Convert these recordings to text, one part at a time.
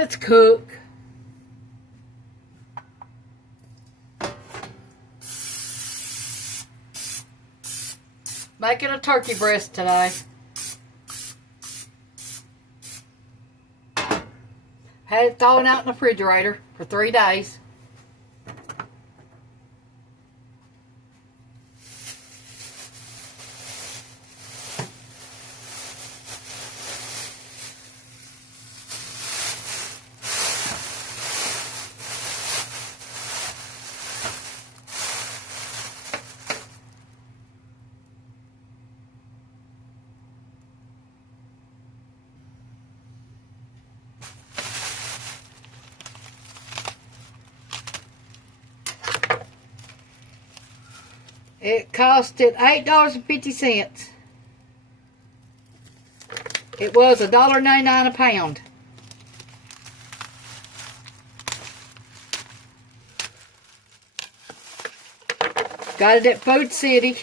Let's cook. Making a turkey breast today. Had it thrown out in the refrigerator for 3 days. It costed $8.50. It was $1.99 a pound. Got it at Food City.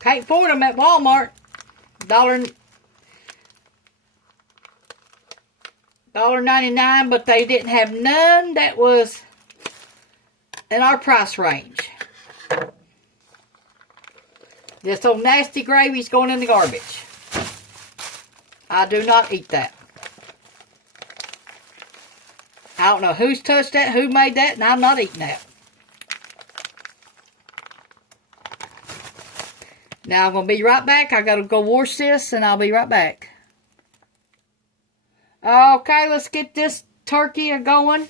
Can't afford them at Walmart. $1.99, but they didn't have none that was in our price range. This old nasty gravy's going in the garbage. I do not eat that. I don't know who's touched that, who made that, and I'm not eating that. Now I'm going to be right back. I got to go wash this, and I'll be right back. Okay, let's get this turkey going.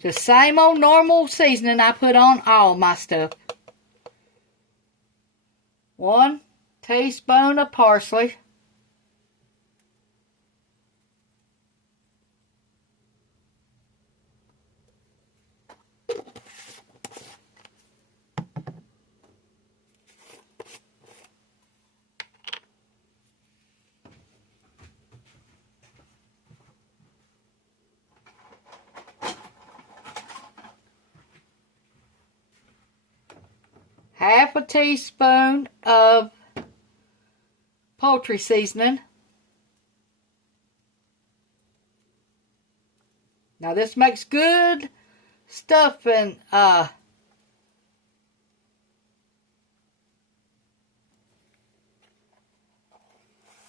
The same old normal seasoning I put on all my stuff. 1 teaspoon of parsley. Half a teaspoon of poultry seasoning. Now this makes good stuffing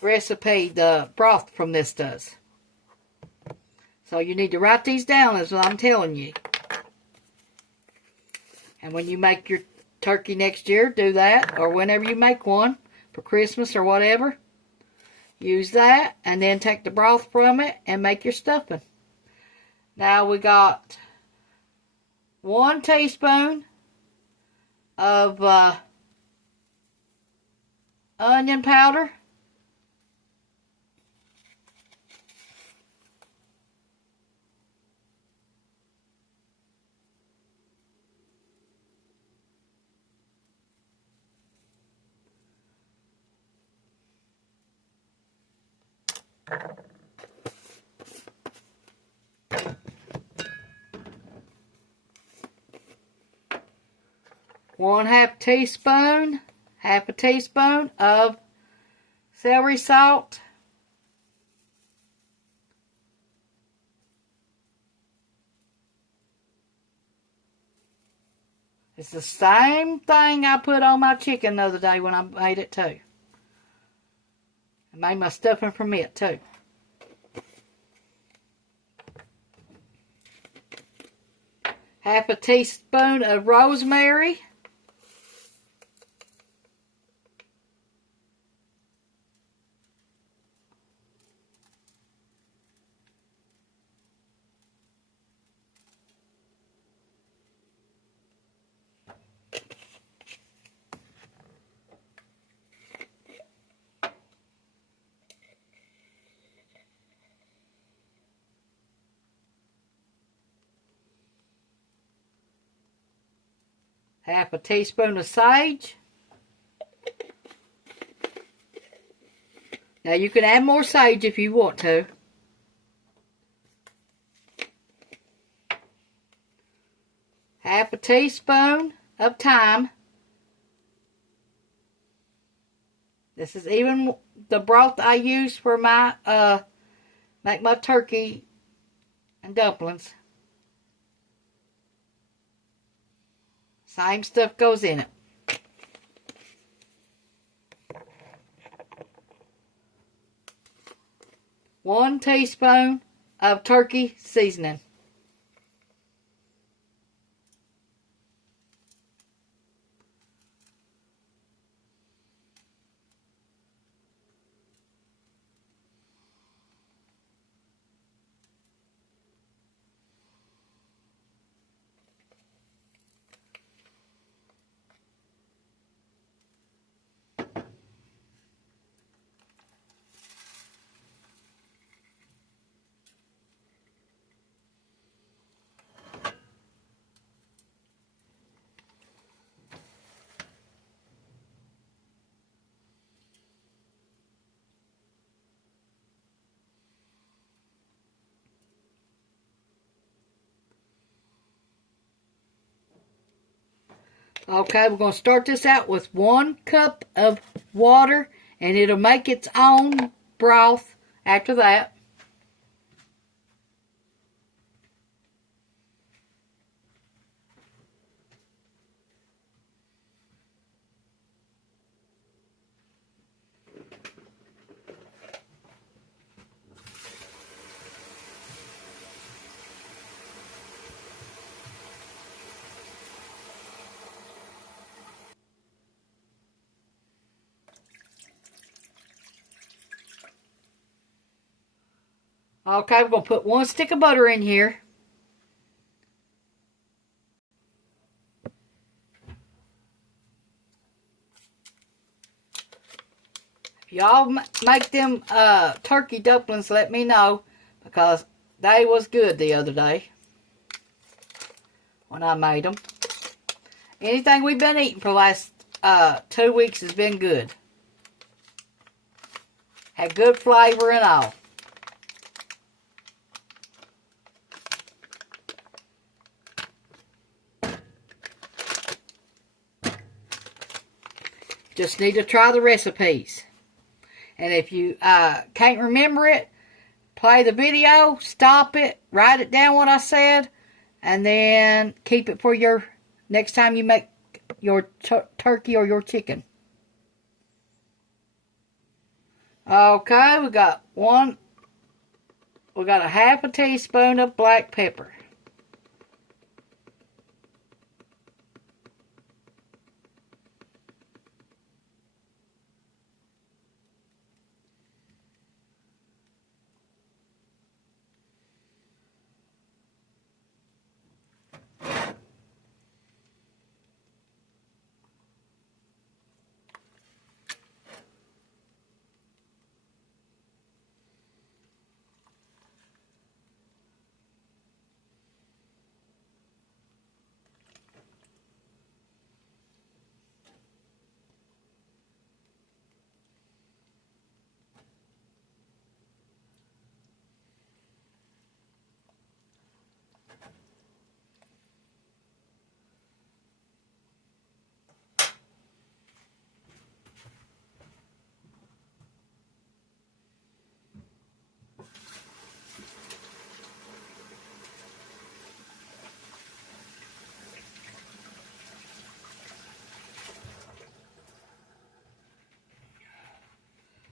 recipe, the broth from this does. So you need to write these down as I'm telling you. And when you make your turkey next year, do that, or whenever you make one for Christmas or whatever, use that, and then take the broth from it and make your stuffing. Now we got 1 teaspoon of onion powder. Half a teaspoon of celery salt. It's the same thing I put on my chicken the other day when I made it too. I made my stuffing from it too. Half a teaspoon of rosemary. half a teaspoon of sage. Now you can add more sage if you want to. Half a teaspoon of thyme. This is even the broth I use for my make my turkey and dumplings. Same stuff goes in it. One teaspoon of turkey seasoning. Okay, we're going to start this out with 1 cup of water, and it'll make its own broth after that. Okay, we're going to put 1 stick of butter in here. If y'all make them turkey dumplings, let me know, because they was good the other day when I made them. Anything we've been eating for the last 2 weeks has been good. Had good flavor and all. Just need to try the recipes. And if you can't remember it, play the video, stop it, write it down what I said, and then keep it for your next time you make your turkey or your chicken. Okay, we got a half a teaspoon of black pepper.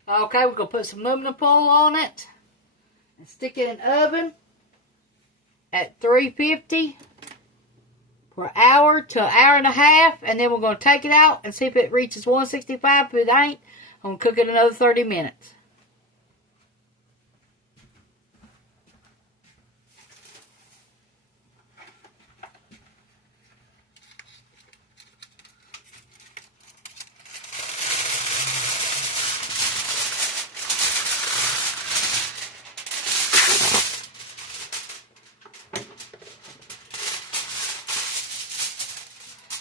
Okay, we're going to put some aluminum foil on it and stick it in the oven at 350 for an hour to an hour and a half, and then we're going to take it out and see if it reaches 165. If it ain't, I'm going to cook it another 30 minutes.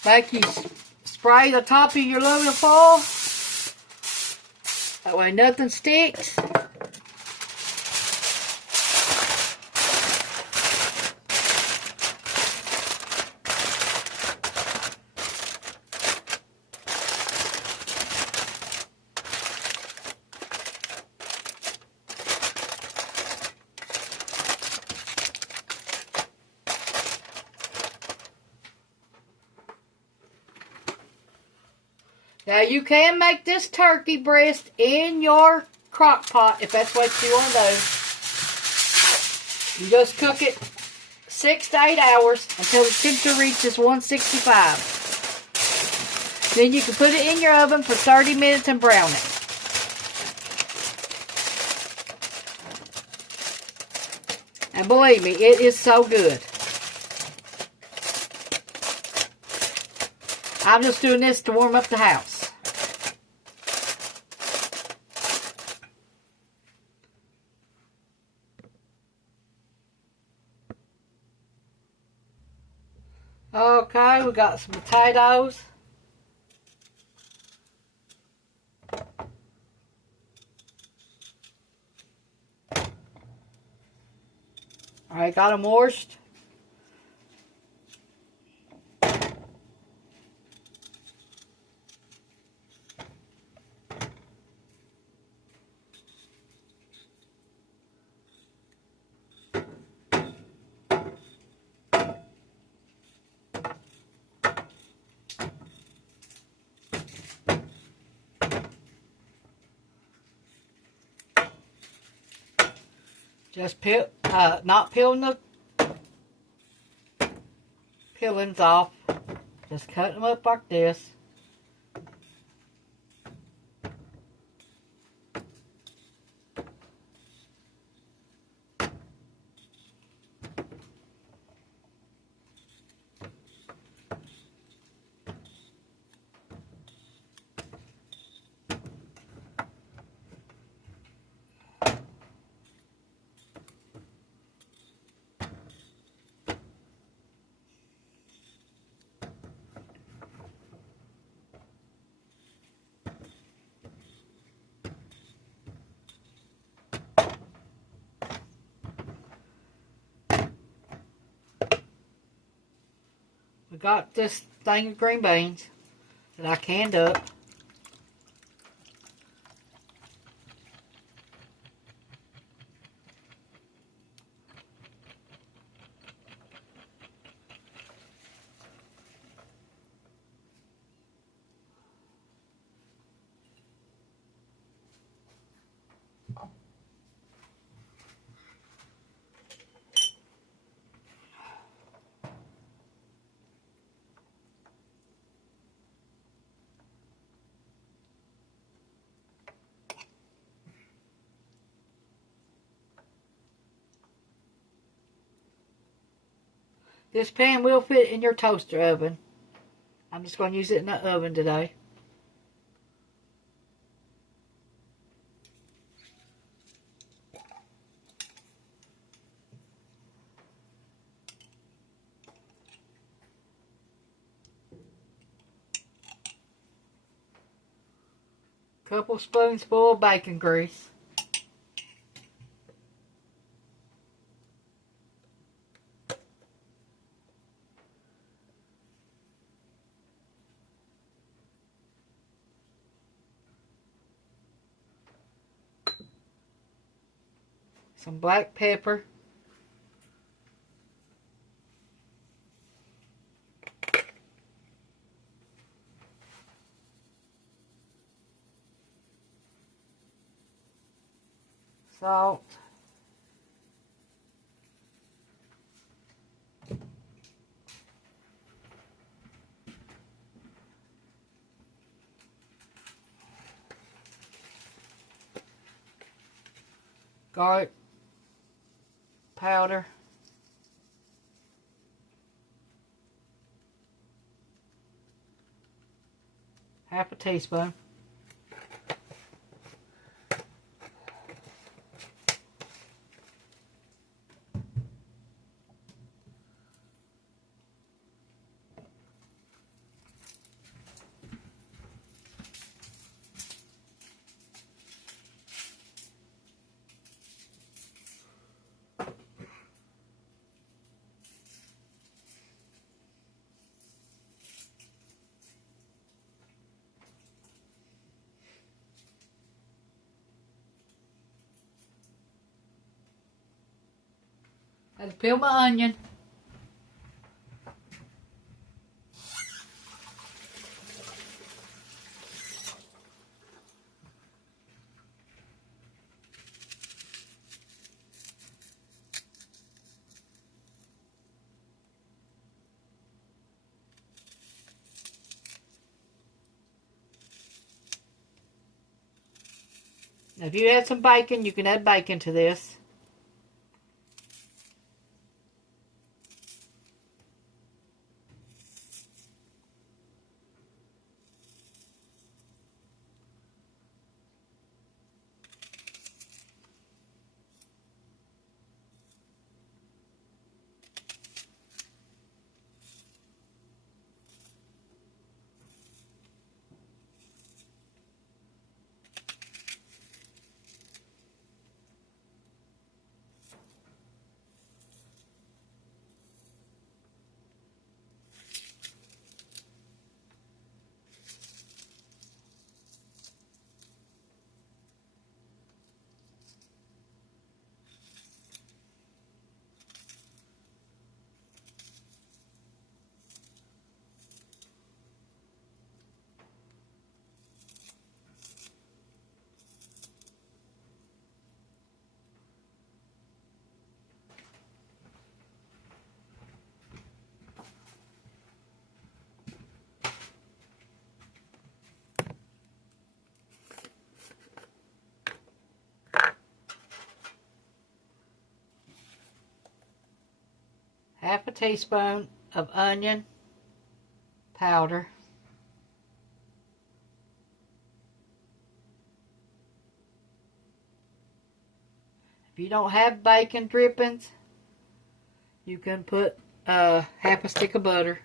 Make you spray the top of your aluminum foil. That way nothing sticks. Now you can make this turkey breast in your crock pot if that's what you want to do. You just cook it 6 to 8 hours until the temperature reaches 165. Then you can put it in your oven for 30 minutes and brown it. And believe me, it is so good. I'm just doing this to warm up the house. Okay, we got some potatoes. Alright, got them washed. Just not peeling the peelings off. Just cut them up like this. We got this thing of green beans that I canned up. This pan will fit in your toaster oven. I'm just going to use it in the oven today. Couple spoonsful of bacon grease. Some black pepper. Salt. Garlic powder. Half a teaspoon. I can peel my onion. Now, if you add some bacon, you can add bacon to this. Half a teaspoon of onion powder. If you don't have bacon drippings, you can put half a stick of butter.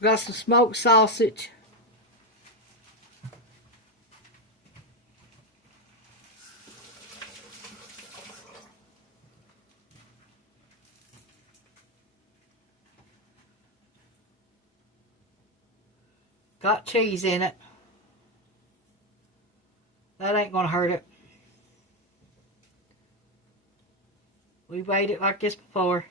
We got some smoked sausage. Got cheese in it. That ain't gonna hurt it. We've ate it like this before.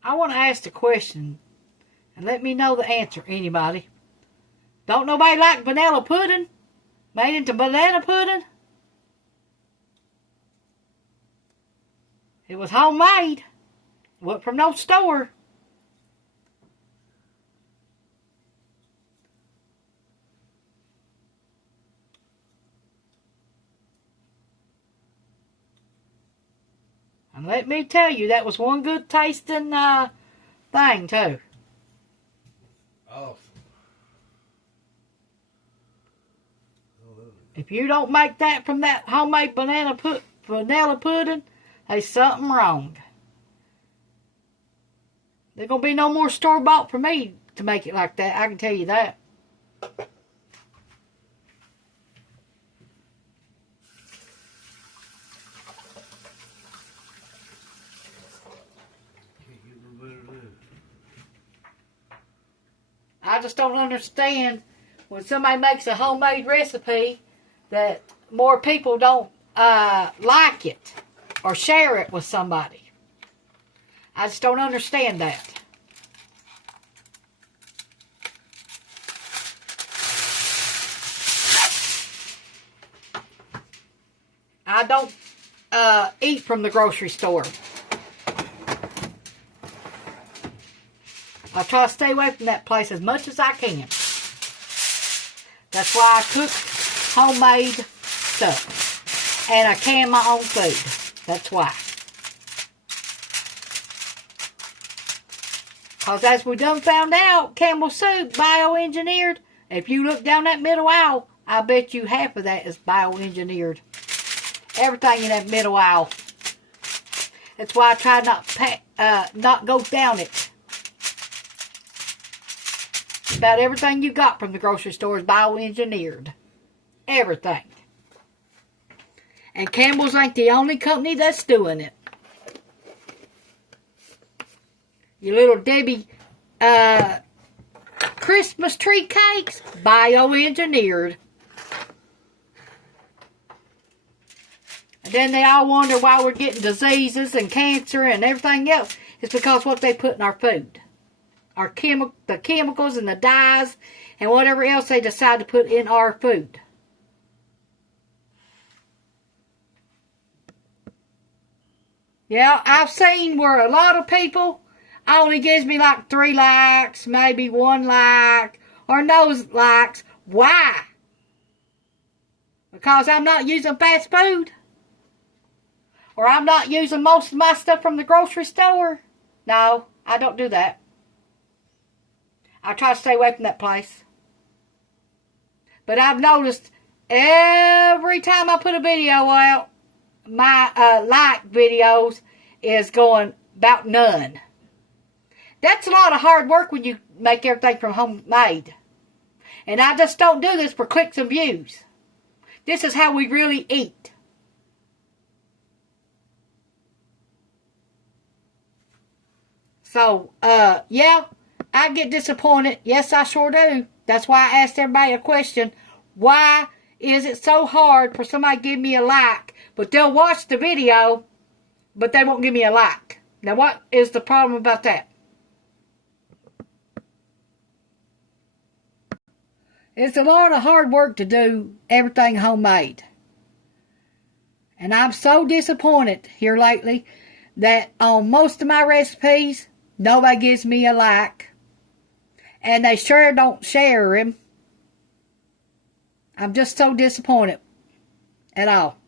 I want to ask the question and let me know the answer, anybody. Don't nobody like vanilla pudding? Made into banana pudding? It was homemade. Wasn't from no store. And let me tell you, that was one good tasting thing, too. Awesome. If you don't make that from that homemade vanilla pudding, there's something wrong. There's going to be no more store-bought for me to make it like that. I can tell you that. I just don't understand when somebody makes a homemade recipe that more people don't like it or share it with somebody. I just don't understand that. I don't eat from the grocery store. I try to stay away from that place as much as I can. That's why I cook homemade stuff. And I can my own food. That's why. Because as we done found out, Campbell soup, bioengineered. If you look down that middle aisle, I bet you half of that is bioengineered. Everything in that middle aisle. That's why I try not go down it. About everything you got from the grocery store is bioengineered. Everything. And Campbell's ain't the only company that's doing it. Your little Debbie Christmas tree cakes, bioengineered. And then they all wonder why we're getting diseases and cancer and everything else. It's because what they put in our food. The chemicals and the dyes and whatever else they decide to put in our food. Yeah, I've seen where a lot of people only gives me like 3 likes, maybe 1 like, or no likes. Why? Because I'm not using fast food? Or I'm not using most of my stuff from the grocery store? No, I don't do that. I try to stay away from that place. But I've noticed every time I put a video out, my like videos is going about none. That's a lot of hard work when you make everything from homemade. And I just don't do this for clicks and views. This is how we really eat. So, yeah, I get disappointed. Yes, I sure do. That's why I asked everybody a question. Why is it so hard for somebody to give me a like, but they'll watch the video, but they won't give me a like? Now, what is the problem about that? It's a lot of hard work to do everything homemade. And I'm so disappointed here lately that on most of my recipes, nobody gives me a like. And they sure don't share them. I'm just so disappointed at all.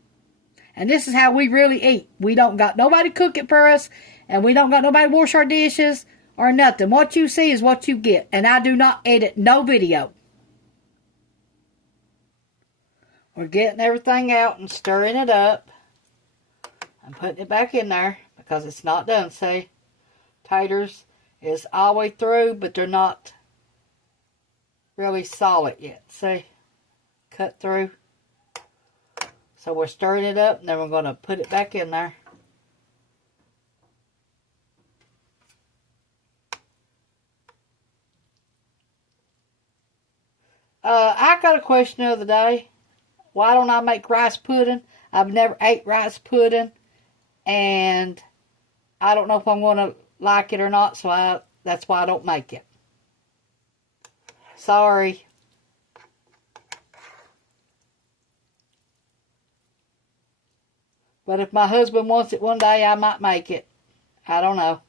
And this is how we really eat. We don't got nobody cook it for us. And we don't got nobody wash our dishes or nothing. What you see is what you get. And I do not edit no video. We're getting everything out and stirring it up. I'm putting it back in there because it's not done. See, taters is all the way through, but they're not really solid yet. See, cut through. So we're stirring it up, and then we're going to put it back in there. I got a question the other day. Why don't I make rice pudding? I've never ate rice pudding, and I don't know if I'm going to like it or not, so that's why I don't make it. Sorry. But if my husband wants it one day, I might make it. I don't know.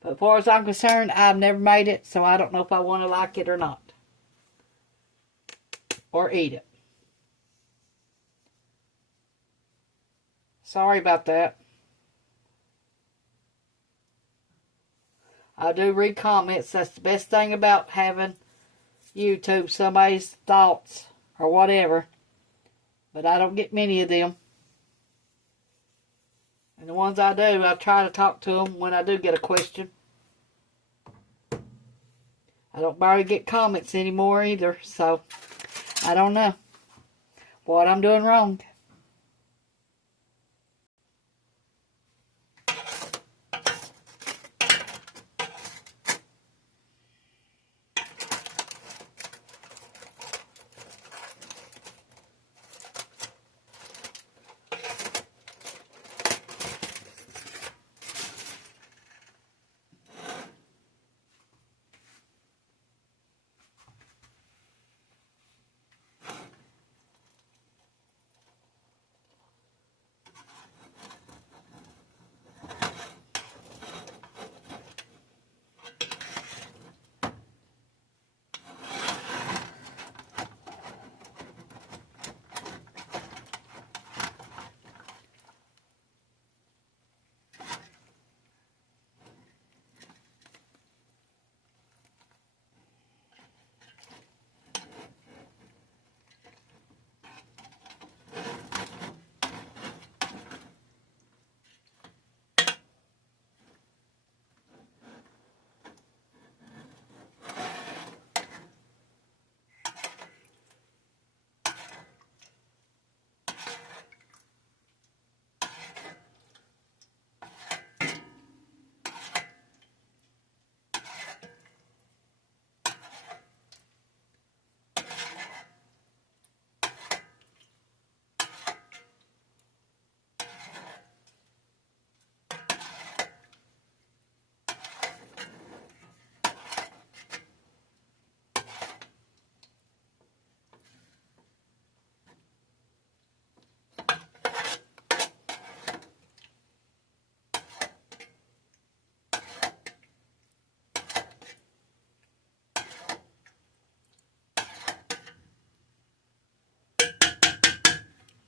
But as far as I'm concerned, I've never made it, so I don't know if I want to like it or not. Or eat it. Sorry about that. I do read comments. That's the best thing about having YouTube, somebody's thoughts or whatever. But I don't get many of them. And the ones I do, I try to talk to them when I do get a question. I don't barely get comments anymore either, so I don't know what I'm doing wrong.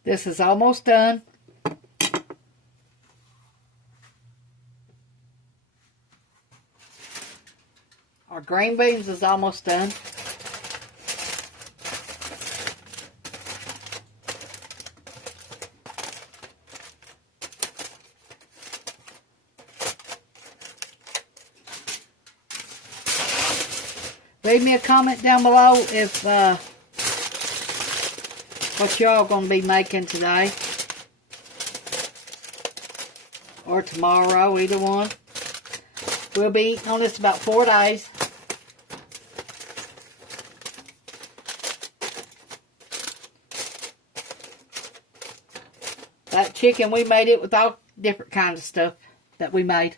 This is almost done. Our green beans is almost done. Leave me a comment down below if what y'all gonna be making today or tomorrow, either one. We'll be eating on this about 4 days. That chicken, we made it with all different kinds of stuff that we made.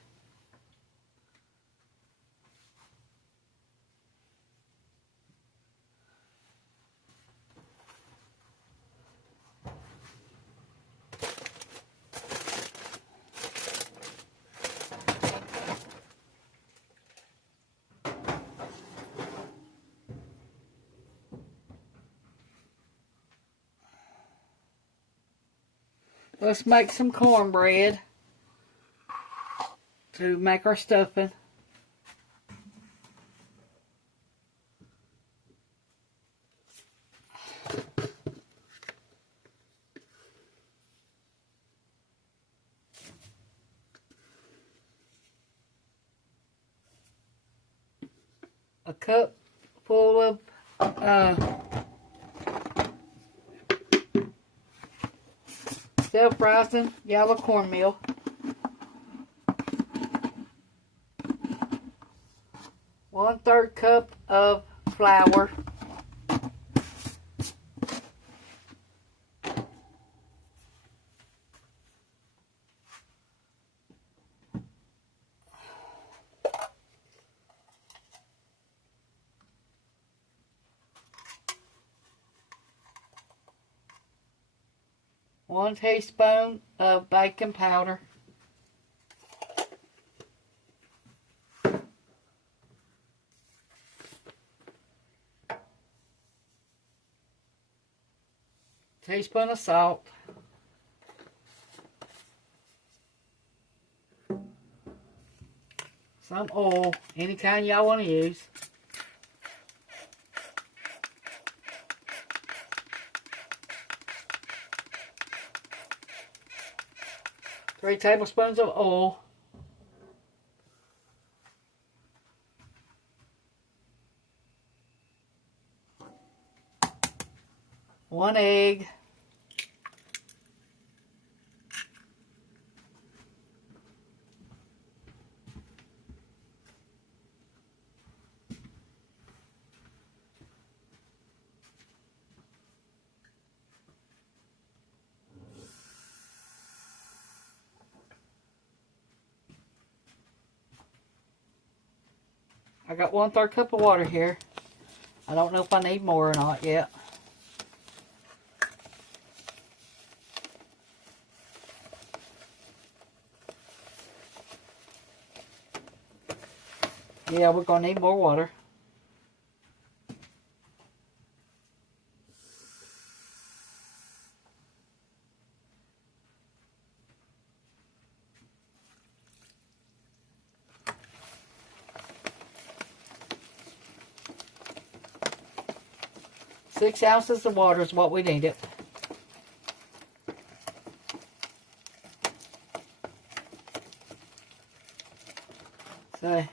Let's make some cornbread to make our stuffing. A cup full of self-rising yellow cornmeal. One-third cup of flour. One teaspoon of baking powder. Teaspoon of salt. Some oil, any kind y'all want to use. Three tablespoons of oil. One egg. I got 1/3 cup of water here. I don't know if I need more or not yet. Yeah, we're going to need more water. Six ounces of water is what we needed. So,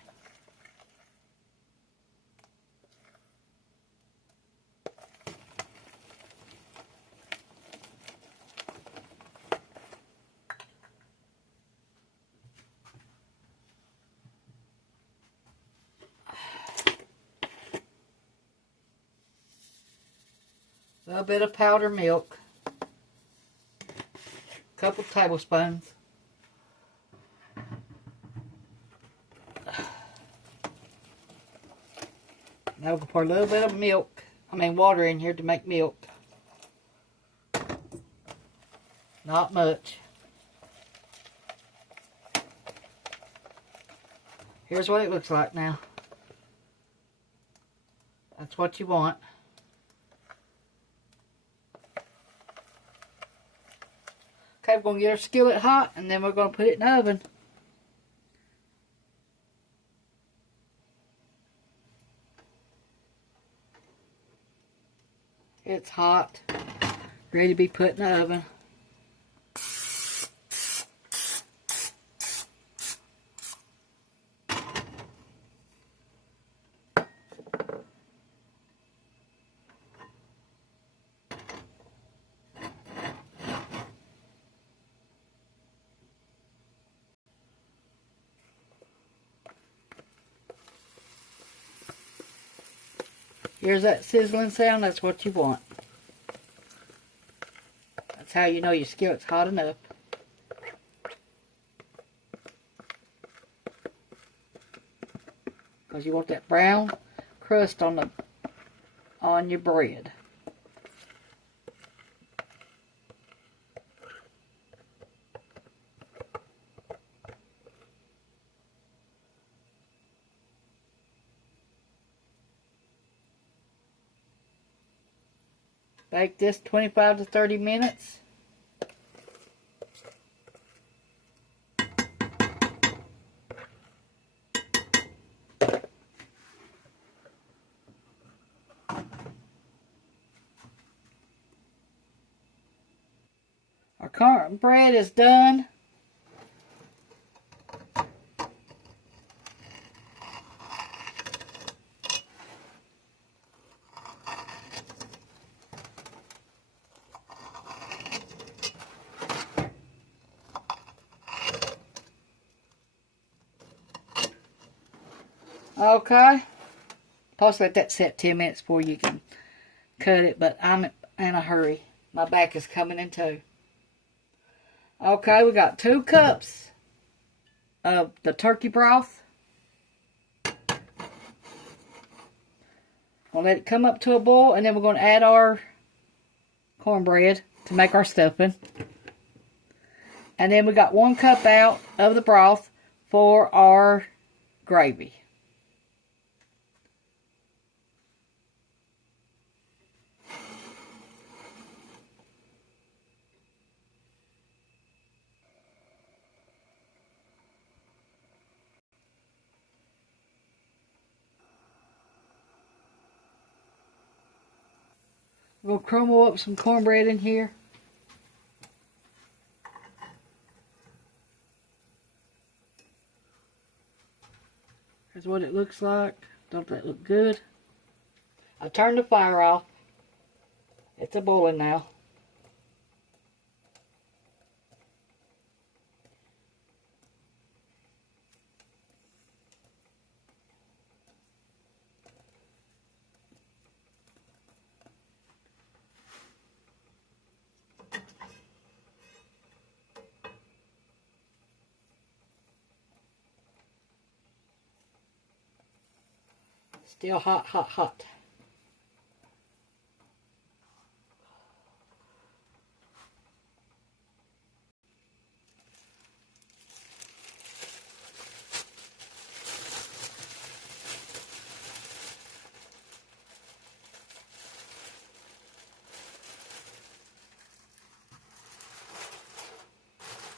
a little bit of powdered milk. A couple tablespoons. Now we'll pour a little bit of water in here to make milk. Not much. Here's what it looks like now. That's what you want. going to get our skillet hot, and then we're going to put it in the oven. It's hot, ready to be put in the oven. Here's that sizzling sound. That's what you want. That's how you know your skillet's hot enough. Because you want that brown crust on your bread. Bake this 25 to 30 minutes. Our cornbread is done. Okay. Supposed to let that set 10 minutes before you can cut it, but I'm in a hurry. My back is coming in too. Okay, we got 2 cups of the turkey broth. We'll let it come up to a boil, and then we're going to add our cornbread to make our stuffing. And then we got 1 cup out of the broth for our gravy. We'll crumble up some cornbread in here. Here's what it looks like. Don't that look good? I turned the fire off. It's a boiling now. Still hot, hot, hot.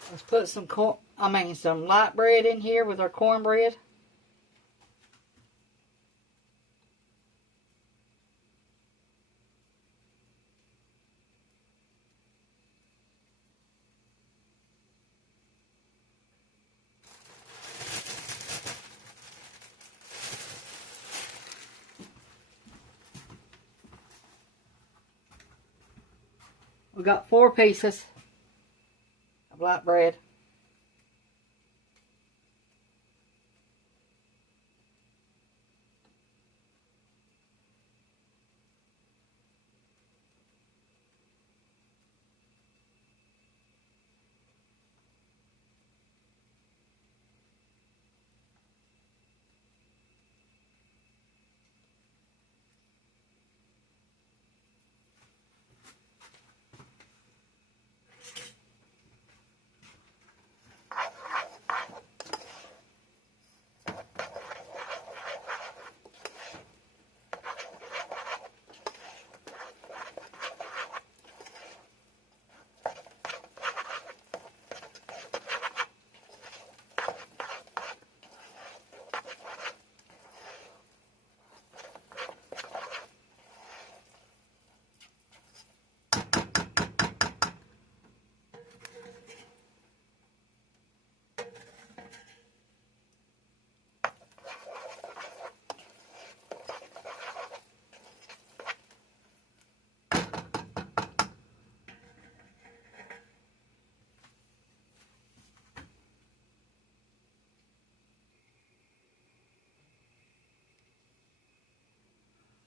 Let's put some light bread in here with our cornbread. We got 4 pieces of light bread.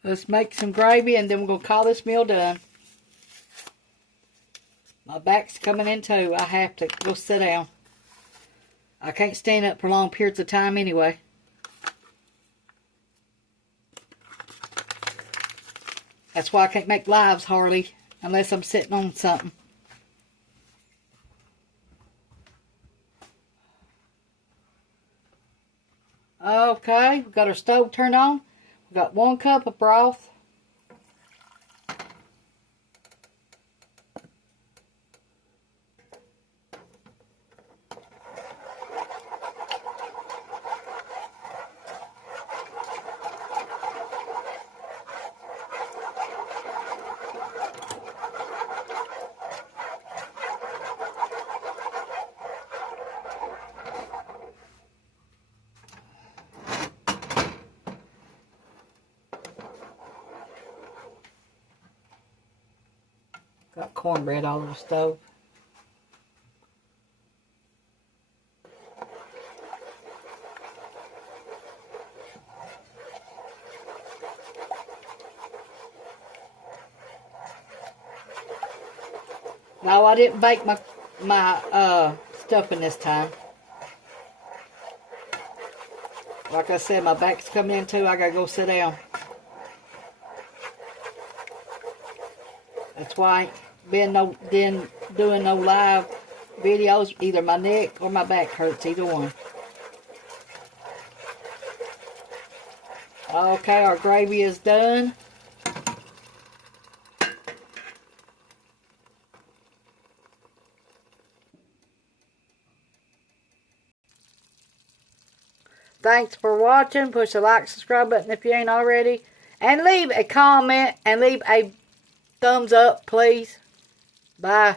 Let's make some gravy and then we're going to call this meal done. My back's coming in too. I have to go sit down. I can't stand up for long periods of time anyway. That's why I can't make lives hardly unless I'm sitting on something. Okay, we've got our stove turned on. We've got 1 cup of broth. Got cornbread all over the stove. No, I didn't bake my stuffing this time. Like I said, my back's coming in too. I gotta go sit down. That's why I ain't been doing no live videos. Either my neck or my back hurts, either one. Okay, our gravy is done. Thanks for watching. Push the like, subscribe button if you ain't already. And leave a comment and leave a thumbs up, please. Bye.